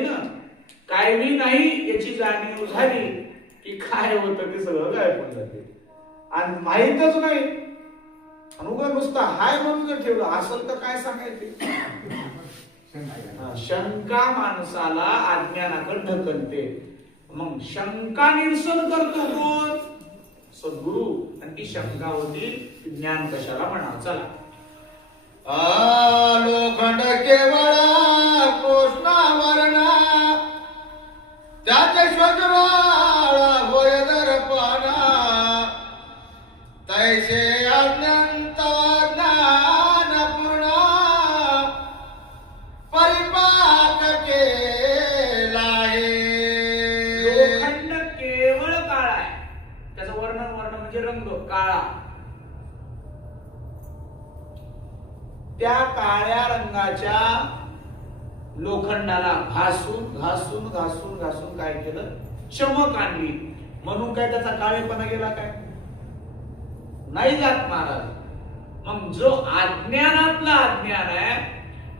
ना कायमी नाही याची जाणीव झाली की काय होतं ते सगळं गायब होऊन जाते आणि माहीतच नाही अनुगम नुसतं हाय म्हणून जर ठेवलं असेल तर काय सांगायचे. शंका माणसाला अज्ञानाकडे ढकलते. मग शंका निरसन करतो कोण? सद्गुरु. आणि ती शंका होती ज्ञान कशाला म्हणा. चला लोखंड केवळ कृष्णावरणा त्याचे शोधवाळा होय दर्पणा तैसे अनंत ज्ञान पूर्ण परिपाक केला आहे. लोखंड केवळ काळा आहे. त्याचं वर्ण म्हणजे रंग काळा. त्या काळ्या रंगाच्या लोखंडाला घासून घासून घासून घासून काय केलं? चमक आणली. म्हणून काय त्याचा काळेपणा गेला काय? नाही जात महाराज. मग जो अज्ञानातला अज्ञान आहे,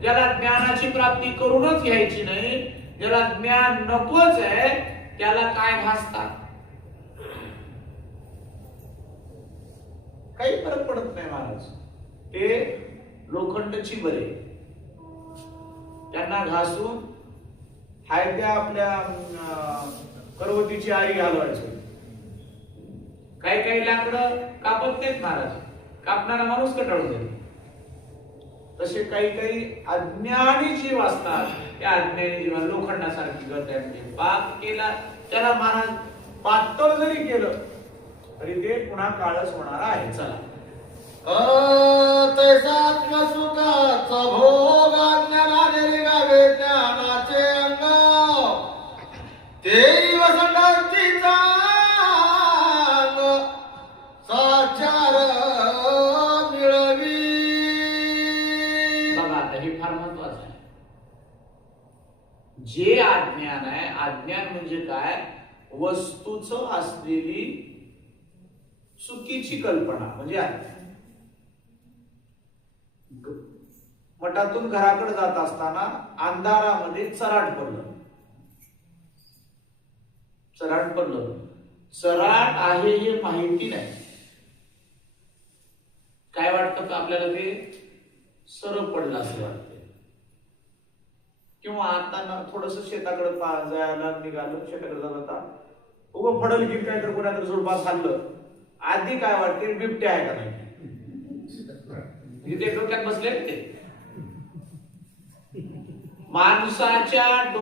ज्याला ज्ञानाची प्राप्ती करूनच घ्यायची नाही, ज्याला ज्ञान नकोच आहे, त्याला काय घासतात? काही फरक पडत नाही महाराज. ते लोखंडची बरे त्यांना घासून हाय त्या आपल्या करवतीची आरी घालवायची. काही काही लाकडं कापत नाहीत महाराज. कापणारा माणूस कटाळून जाईल. तसे काही काही अज्ञानी जीव असतात. त्या अज्ञानी जीवा लोखंडासारखी गत पाप केला त्याला महाराज पातळ जरी केलं तरी ते पुन्हा काळच होणार आहे. चला तैसात्म सुखाचा भोग ज्ञानाने रिगावे ज्ञानाचे अंग ते वसंतांचा साचार मिळवी. बघा आता हे फार महत्वाचं आहे. जे अज्ञान आहे, अज्ञान म्हणजे काय? वस्तूच असलेली चुकीची कल्पना म्हणजे अज्ञान. मठातून घराकडे जात असताना अंधारामध्ये चराट पडलं. चराट आहे हे माहिती नाही. काय वाटतं का आपल्याला? ते सरप पडलं असं वाटतं. किंवा आता थोडस शेताकडे जायला निघालं, शेताकडे जाता उगं पडल की काय तर कोणाकडे झुडपास खाल्लं. आधी काय वाटते? बिबटे आहे का नाही? इथे डोक्यात बसले ते माणसाच्या